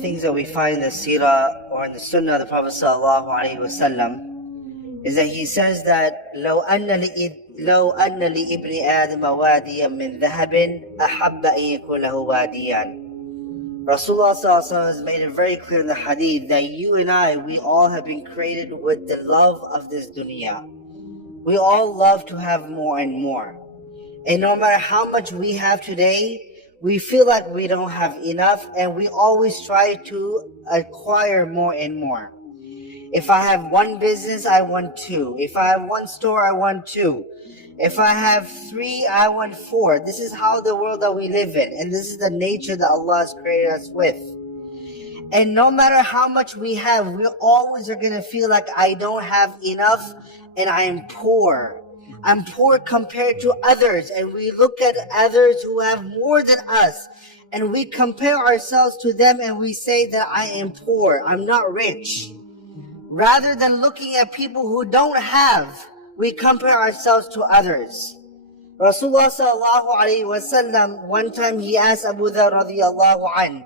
things that we find in the seerah or in the sunnah of the Prophet ﷺ is that he says that لو أن لابن آدم واديا من ذهب أحب أن يكون له واديان. Rasulullah ﷺ has made it very clear in the hadith that you and I, we all have been created with the love of this dunya. We all love to have more and more. And no matter how much we have today, we feel like we don't have enough, and we always try to acquire more and more. If I have one business, I want two. If I have one store, I want two. If I have three, I want four. This is how the world that we live in, and this is the nature that Allah has created us with. And no matter how much we have, we always are going to feel like I don't have enough and I am poor. I'm poor compared to others, and we look at others who have more than us, and we compare ourselves to them, and we say that I am poor, I'm not rich. Rather than looking at people who don't have, we compare ourselves to others. Rasulullah sallallahu alaihi wasallam, one time he asked Abu Dharr radiyallahu an,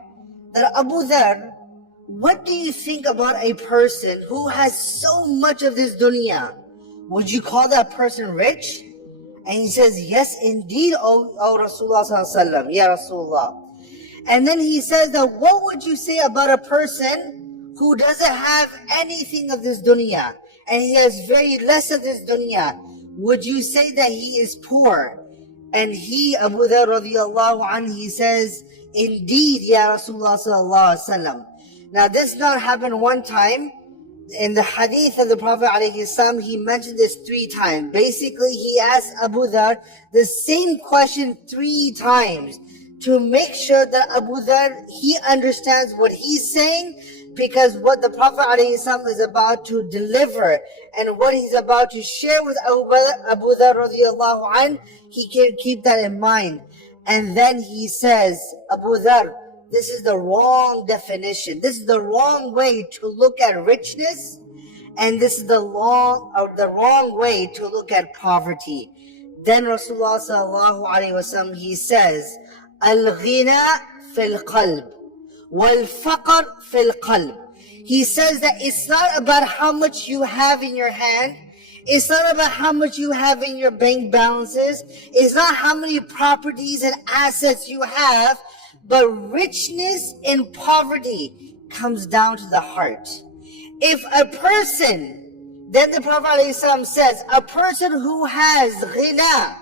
that Abu Dharr, what do you think about a person who has so much of this dunya? Would you call that person rich? And he says, yes, indeed, O Rasulullah sallallahu alaihi wasallam, Ya Rasulullah. And then he says that, what would you say about a person who doesn't have anything of this dunya, and he has very less of this dunya? Would you say that he is poor? And he, Abu Dharr radiyallahu anhu, he says, indeed, Ya Rasulullah sallallahu alaihi wasallam. Now this not happened one time. In the hadith of the Prophet ﷺ, he mentioned this 3 times. Basically, he asked Abu Dharr the same question 3 times to make sure that Abu Dharr, he understands what he's saying, because what the Prophet ﷺ is about to deliver and what he's about to share with Abu Dharr radiyallahu anh, he can keep that in mind. And then he says, Abu Dharr, this is the wrong definition. This is the wrong way to look at richness, and this is the wrong way to look at poverty. Then Rasulullah sallallahu alaihi wasallam, he says, al-ghina fil qalb, wal-faqr fil qalb. He says that it's not about how much you have in your hand. It's not about how much you have in your bank balances. It's not how many properties and assets you have. But richness and poverty comes down to the heart. If a person, then the Prophet ﷺ says, a person who has ghina,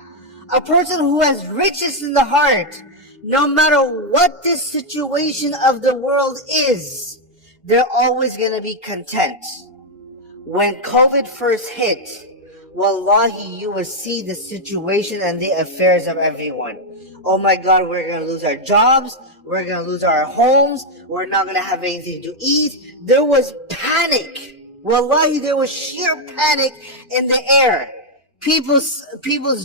a person who has riches in the heart, no matter what the situation of the world is, they're always going to be content. When COVID first hit, wallahi, you will see the situation and the affairs of everyone. Oh my God, we're going to lose our jobs. We're going to lose our homes. We're not going to have anything to eat. There was panic. Wallahi, there was sheer panic in the air. People's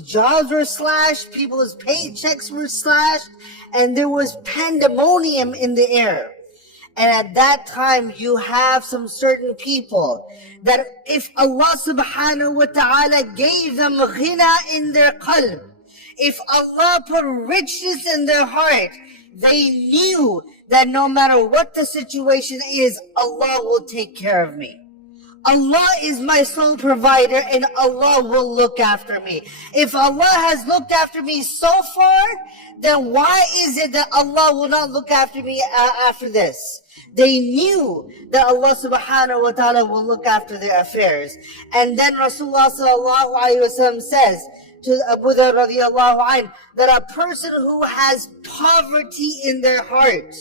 jobs were slashed. People's paychecks were slashed. And there was pandemonium in the air. And at that time, you have some certain people that if Allah subhanahu wa ta'ala gave them ghina in their qalb, if Allah put richness in their heart, they knew that no matter what the situation is, Allah will take care of me. Allah is my sole provider, and Allah will look after me. If Allah has looked after me so far, then why is it that Allah will not look after me after this? They knew that Allah subhanahu wa ta'ala will look after their affairs. And then Rasulullah sallallahu alayhi wa sallam says to Abu Dharr radiyallahu anh, that a person who has poverty in their heart,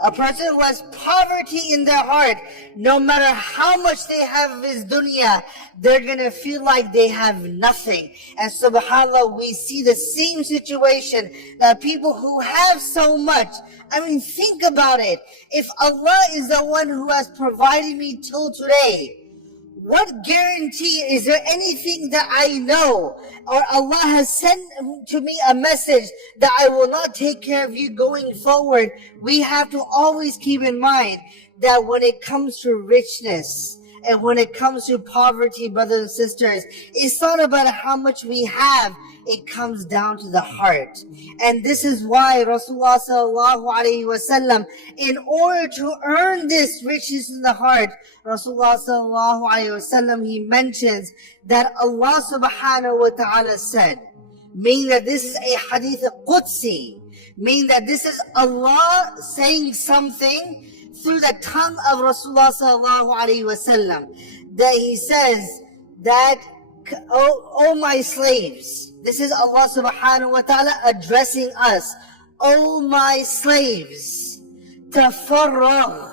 a person who has poverty in their heart, no matter how much they have of his dunya, they're going to feel like they have nothing. And subhanAllah, we see the same situation, that people who have so much, I mean, think about it. If Allah is the one who has provided me till today, what guarantee, is there anything that I know, or Allah has sent to me a message that I will not take care of you going forward? We have to always keep in mind that when it comes to richness, And when it comes to poverty, brothers and sisters, it's not about how much we have. It comes down to the heart. And this is why Rasulullah sallallahu alaihi wasallam, in order to earn this riches in the heart, Rasulullah sallallahu alaihi wasallam, he mentions that Allah subhanahu wa ta'ala said, meaning that this is a hadith Qudsi, meaning that this is Allah saying something through the tongue of Rasulullah sallallahu alaihi wasallam, that he says that, oh my slaves, this is Allah subhanahu wa ta'ala addressing us, oh my slaves, tafarragh,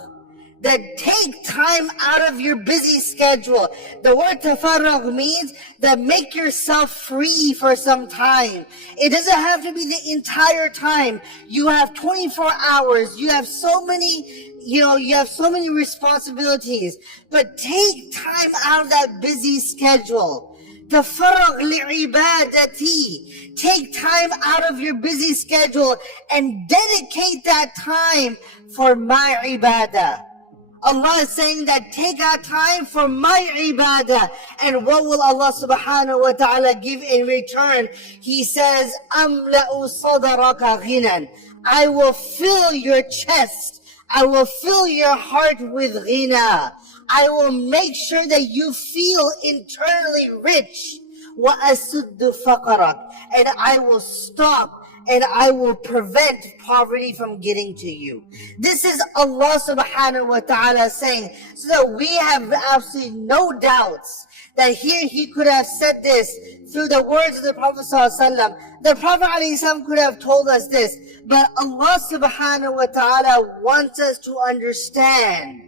that take time out of your busy schedule. The word tafarragh means that make yourself free for some time. It doesn't have to be the entire time. You have 24 hours. You have so many, you have so many responsibilities. But take time out of that busy schedule. Tafarragh li'ibadati. Take time out of your busy schedule and dedicate that time for my ibadah. Allah is saying that take out time for my ibadah. And what will Allah subhanahu wa ta'ala give in return? He says, أَمْلَأُ صَدَرَكَ غِنًى. I will fill your chest. I will fill your heart with ghina. I will make sure that you feel internally rich. وَأَسُدُّ فَقَرَكَ. And I will stop and I will prevent poverty from getting to you. This is Allah subhanahu wa ta'ala saying, so that we have absolutely no doubts that here He could have said this through the words of the Prophet sallallahu alaihi wasallam. The Prophet alaihi wasallam could have told us this, but Allah subhanahu wa ta'ala wants us to understand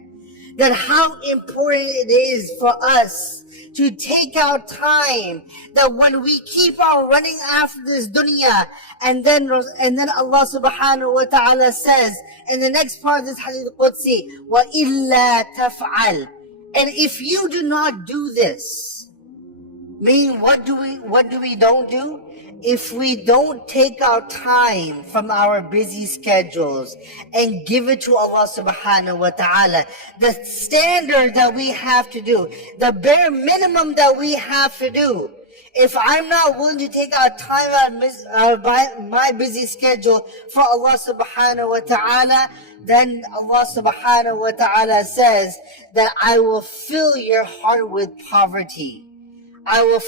that how important it is for us to take out time, that when we keep on running after this dunya, and then Allah subhanahu wa ta'ala says in the next part of this hadith Qudsi, وَإِلَّا تَفْعَلْ. And if you do not do this, meaning what do we don't do? If we don't take our time from our busy schedules and give it to Allah subhanahu wa ta'ala, the standard that we have to do, the bare minimum that we have to do, if I'm not willing to take our time out of my busy schedule for Allah subhanahu wa ta'ala, then Allah subhanahu wa ta'ala says that I will fill your heart with poverty.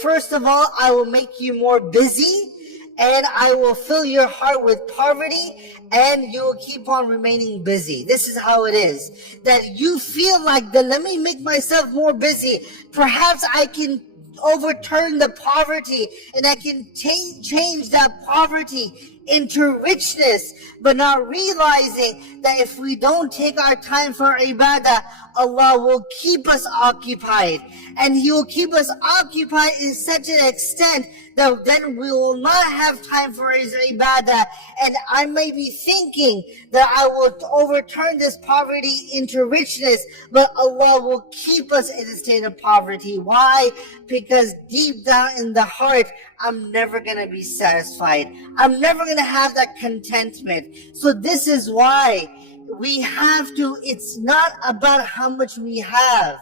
First of all, I will make you more busy, and I will fill your heart with poverty, and you will keep on remaining busy. This is how it is. That you feel like, let me make myself more busy. Perhaps I can overturn the poverty, and I can change that poverty into richness, but not realizing that if we don't take our time for ibadah, Allah will keep us occupied. And He will keep us occupied in such an extent that then we will not have time for His ibadah. And I may be thinking that I will overturn this poverty into richness, but Allah will keep us in a state of poverty. Why? Because deep down in the heart, I'm never going to be satisfied. I'm never going to have that contentment. So this is why we have to, it's not about how much we have.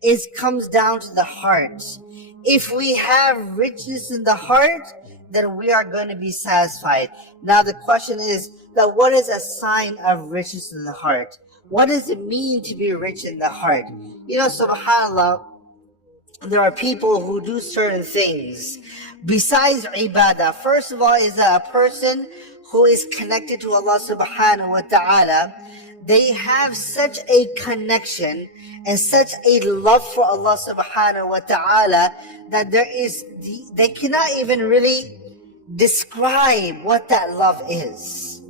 It comes down to the heart. If we have richness in the heart, then we are going to be satisfied. Now the question is that what is a sign of richness in the heart? What does it mean to be rich in the heart? SubhanAllah, there are people who do certain things besides ibadah. First of all, is a person who is connected to Allah subhanahu wa ta'ala. They have such a connection and such a love for Allah subhanahu wa ta'ala that they cannot even really describe what that love is.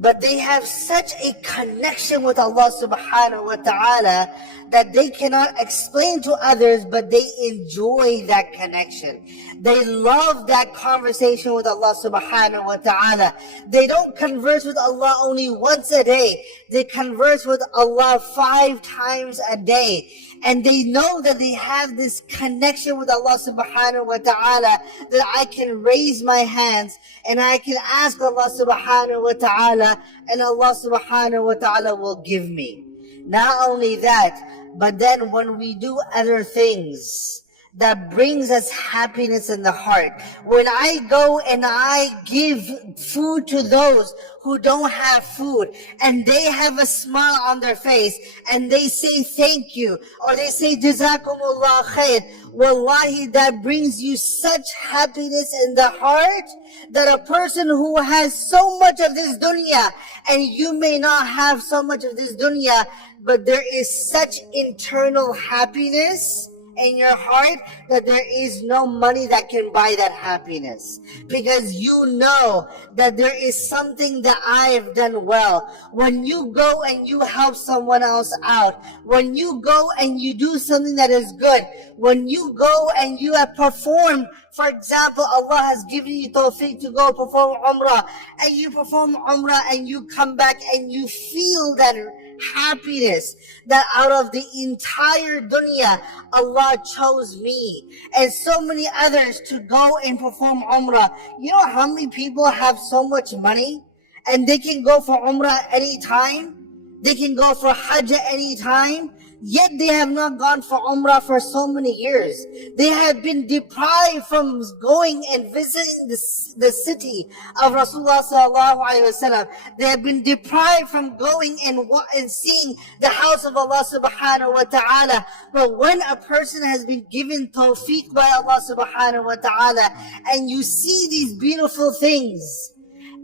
But they have such a connection with Allah subhanahu wa ta'ala that they cannot explain to others, but they enjoy that connection. They love that conversation with Allah subhanahu wa ta'ala. They don't converse with Allah only once a day. They converse with Allah 5 times a day. And they know that they have this connection with Allah subhanahu wa ta'ala, that I can raise my hands and I can ask Allah subhanahu wa ta'ala, and Allah subhanahu wa ta'ala will give me. Not only that, but then when we do other things that brings us happiness in the heart. When I go and I give food to those who don't have food, and they have a smile on their face, and they say thank you, or they say jazakumullah khair, wallahi, that brings you such happiness in the heart that a person who has so much of this dunya, and you may not have so much of this dunya, but there is such internal happiness in your heart that there is no money that can buy that happiness, because you know that there is something that I have done well. When you go and you help someone else out, when you go and you do something that is good, when you go and you have performed, for example, Allah has given you tawfiq to go perform umrah, and you perform umrah and you come back and you feel that happiness that out of the entire dunya, Allah chose me and so many others to go and perform umrah. You know how many people have so much money and they can go for umrah anytime? They can go for hajj anytime, yet they have not gone for umrah for so many years. They have been deprived from going and visiting the city of Rasulullah sallallahu alaihi wasallam. They have been deprived from going and seeing the house of Allah subhanahu wa ta'ala. But when a person has been given tawfiq by Allah subhanahu wa ta'ala, and you see these beautiful things,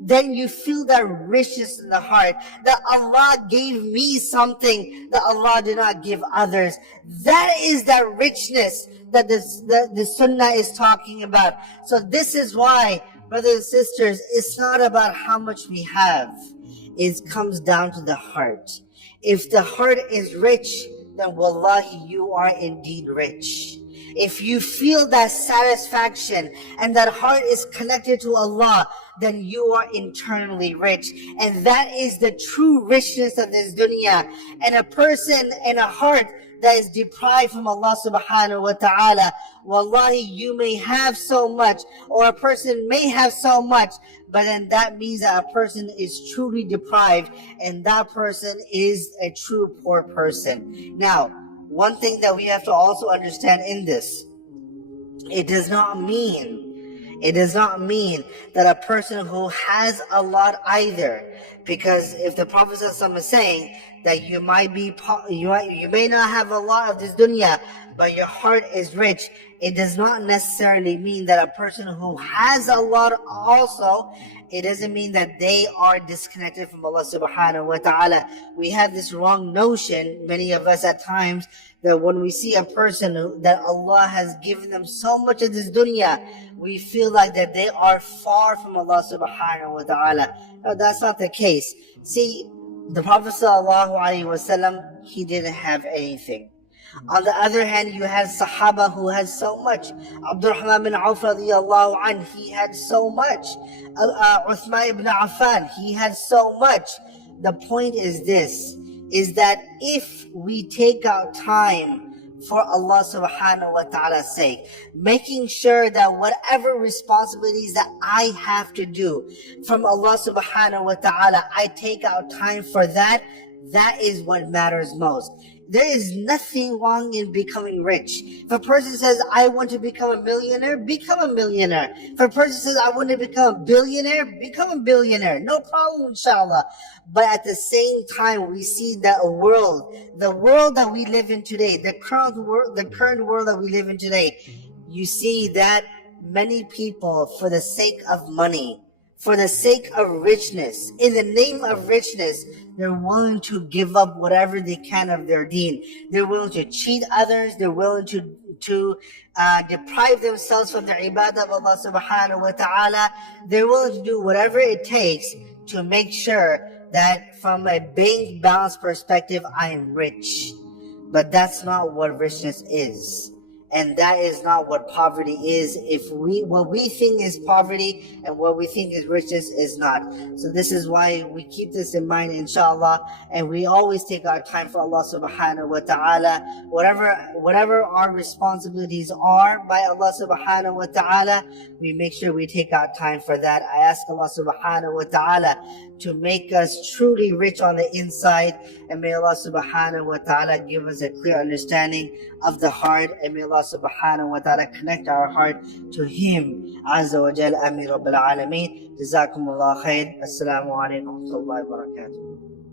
then you feel that richness in the heart, that Allah gave me something that Allah did not give others. That is that richness that the sunnah is talking about. So this is why, brothers and sisters, it's not about how much we have. It comes down to the heart. If the heart is rich, then wallahi, you are indeed rich. If you feel that satisfaction and that heart is connected to Allah, then you are internally rich. And that is the true richness of this dunya. And a person and a heart that is deprived from Allah subhanahu wa ta'ala, wallahi, you may have so much, or a person may have so much, but then that means that a person is truly deprived, and that person is a true poor person. Now, one thing that we have to also understand in this, it does not mean that a person who has a lot either, because if the Prophet ﷺ is saying that you may not have a lot of this dunya, but your heart is rich, it does not necessarily mean that a person who has a lot also, it doesn't mean that they are disconnected from Allah subhanahu wa ta'ala. We have this wrong notion, many of us at times, that when we see a person that Allah has given them so much of this dunya, we feel like that they are far from Allah subhanahu wa ta'ala. No, that's not the case. See, the Prophet sallallahu alaihi wasallam, he didn't have anything. On the other hand, you had Sahaba who had so much. Abdurrahman bin Auf radiyallahu anh, he had so much. Uthman ibn Affan, he had so much. The point is this, is that if we take out time for Allah subhanahu wa ta'ala's sake, making sure that whatever responsibilities that I have to do from Allah subhanahu wa ta'ala, I take out time for that, that is what matters most. There is nothing wrong in becoming rich. If a person says, I want to become a millionaire, become a millionaire. If a person says, I want to become a billionaire, become a billionaire. No problem, inshallah. But at the same time, we see that the world that we live in today, the current world that we live in today, you see that many people, for the sake of money, for the sake of richness, in the name of richness, they're willing to give up whatever they can of their deen. They're willing to cheat others. They're willing to deprive themselves from the ibadah of Allah subhanahu wa ta'ala. They're willing to do whatever it takes to make sure that from a bank balance perspective, I am rich. But that's not what richness is. And that is not what poverty is. What we think is poverty and what we think is riches is not. So this is why we keep this in mind, inshallah, and we always take our time for Allah subhanahu wa ta'ala. Whatever our responsibilities are by Allah subhanahu wa ta'ala, we make sure we take our time for that. I ask Allah subhanahu wa ta'ala to make us truly rich on the inside. And may Allah subhanahu wa ta'ala give us a clear understanding of the heart. And may Allah subhanahu wa ta'ala connect our heart to Him. Azza wa Jal. Ameen Rabbil Alameen. Jazakumullah khair. Assalamu alaikum wa rahmatullahi wa barakatuh.